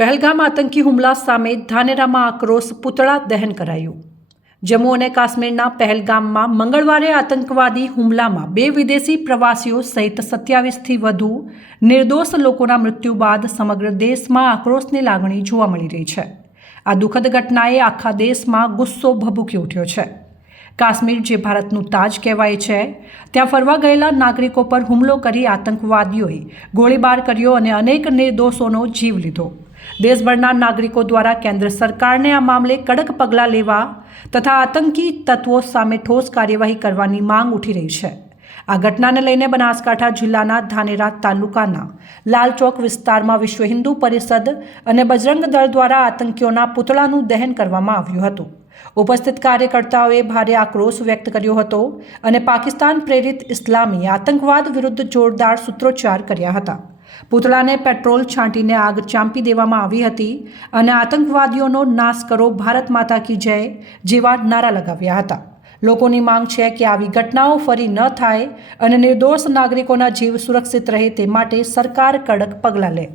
પહેલગામ આતંકી હુમલા સામે ધાનેરામાં આક્રોશ પુતળા દહન કરાયું. જમ્મુ અને કાશ્મીરના પહેલગામમાં મંગળવારે આતંકવાદી હુમલામાં બે વિદેશી પ્રવાસીઓ સહિત સત્યાવીસથી વધુ નિર્દોષ લોકોના મૃત્યુ બાદ સમગ્ર દેશમાં આક્રોશની લાગણી જોવા મળી રહી છે. આ દુઃખદ ઘટનાએ આખા દેશમાં ગુસ્સો ભભૂકી ઉઠ્યો છે. કાશ્મીર, જે ભારતનું તાજ કહેવાય છે, ત્યાં ફરવા ગયેલા નાગરિકો પર હુમલો કરી આતંકવાદીઓએ ગોળીબાર કર્યો અને અનેક નિર્દોષોનો જીવ લીધો. દેશભરના નાગરિકો દ્વારા કેન્દ્ર સરકારને આ મામલે કડક પગલાં લેવા તથા આતંકી તત્વો સામે ઠોસ કાર્યવાહી કરવાની માંગ ઉઠી રહી છે. આ ઘટનાને લઈને બનાસકાંઠા જિલ્લાના ધાનેરા તાલુકાના લાલચોક વિસ્તારમાં વિશ્વ હિન્દુ પરિષદ અને બજરંગ દળ દ્વારા આતંકીઓના પુતળાનું દહન કરવામાં આવ્યું હતું. ઉપસ્થિત કાર્યકર્તાઓએ ભારે આક્રોશ વ્યક્ત કર્યો હતો અને પાકિસ્તાન પ્રેરિત ઇસ્લામી આતંકવાદ વિરુદ્ધ જોરદાર સૂત્રોચ્ચાર કર્યા હતા. પૂતળાને પેટ્રોલ છાંટીને આગ ચાંપી દેવામાં આવી હતી અને આતંકવાદીઓનો નાશ કરો ભારત માતા કી જય જેવા નારા લગાવ્યા હતા. લોકોની માંગ છે કે આવી ઘટનાઓ ફરી ન થાય અને નિર્દોષ નાગરિકોના જીવ સુરક્ષિત રહે તે માટે સરકાર કડક પગલાં લે.